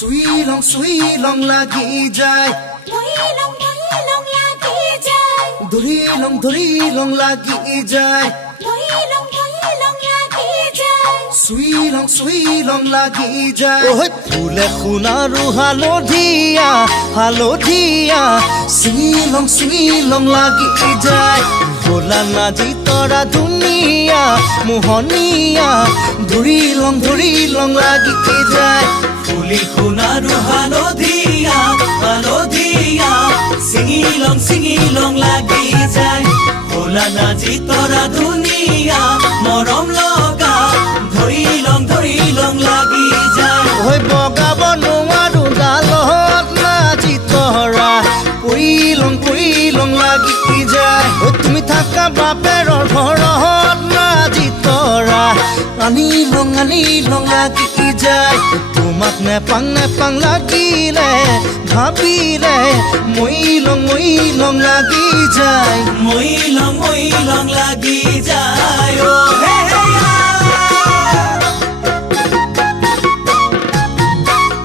सुई लंग लागी जाए धुरी लंग लागी जाए सुई लंग लागी जाए ओह फूले खुनारू हालोधिया सुई लंग लागी जाए होला नाजी तोरा दुनिया मोहनिया धुरी लंग लागी जाए फुली खुनारू हालोधिया सिंगी लंग लागी जाए होला नाजी तोरा दुनिया मरम लगा धरी लंग लागी जाए ओह बगाब नोवारू गालत नाजी तोरा पुरी लंग लागी जाए ओह तुमी थाका बापेरर घरत नाजी तोरा आनी लंग लागी जाए तुमाक नेपां लागिले भाबिले মই লং লাগি যায় মই লং লাগি যায় ও হে হে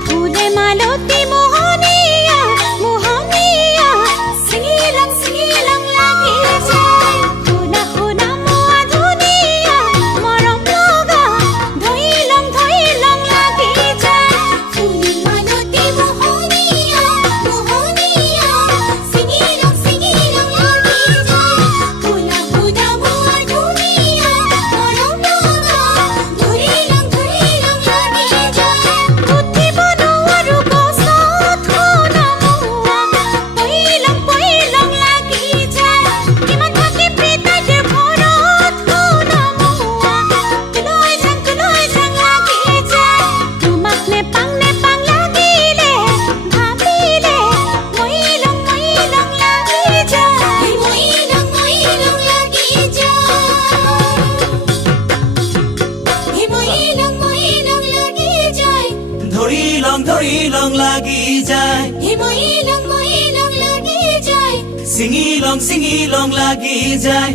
ফুলে মালতী মোহনিয়া সিঙি লং লাগি যায় খুনা মোয়া ধুনিয়া মরম লগা ধই লং লাগি যায় ফুলে মালতী মোহনিয়া ধরি লং লাগি যায় মই লং লাগি যায় সিঙি লং লাগি যায়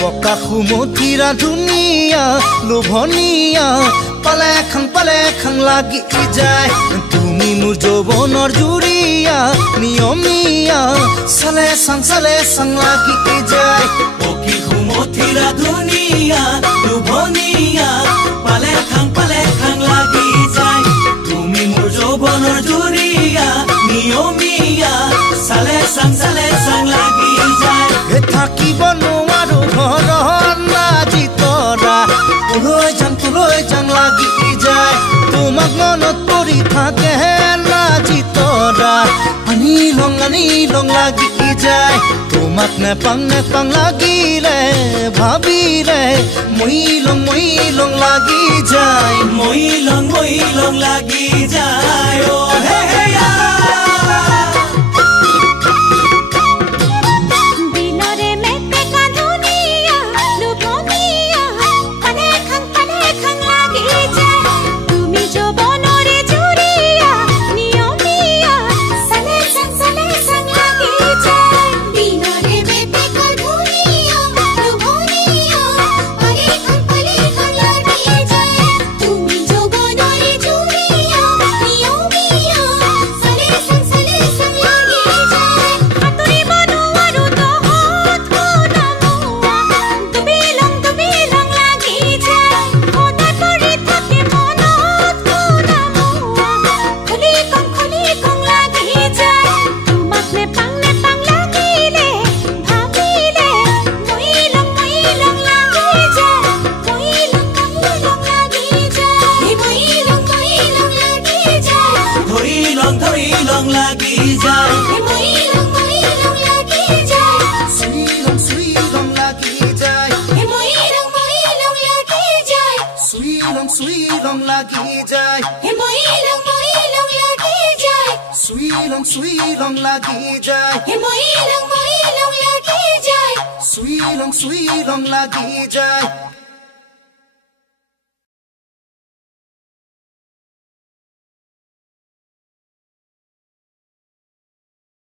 পকা সুমতিরা ধুনিয়া লোভনিয়া পালে খাং লাগি যায় তুমি মোর যৌবনৰ জুৰিয়া নিয়মিয়া সালে সাং লাগি যায় পকি সুমথিৰা ধুনিয়া লোভনিয়া পালে খাং লাগি যায় তুমি মোৰ যৌবনৰ জুৰিয়া নিয়মিয়া সালে সাং লাগি যায় থাকিব নোৱাৰো ঘৰত নাজি তৰা তুলৈ যাং লাগি যায় তোমাক মনত পৰি থাকে নাজি তৰা আনি লং লাগি যায় তোমাক নেপাং লাগিলে ভাবিলে মই লং লাগি যায় মই লং লাগি যায় ও হে হে ধরি লং লাগি যায় সুই লং লাগি যায় সুই লং লাগি যায় সুই লং লাগি যায় সুই লং লাগি যায়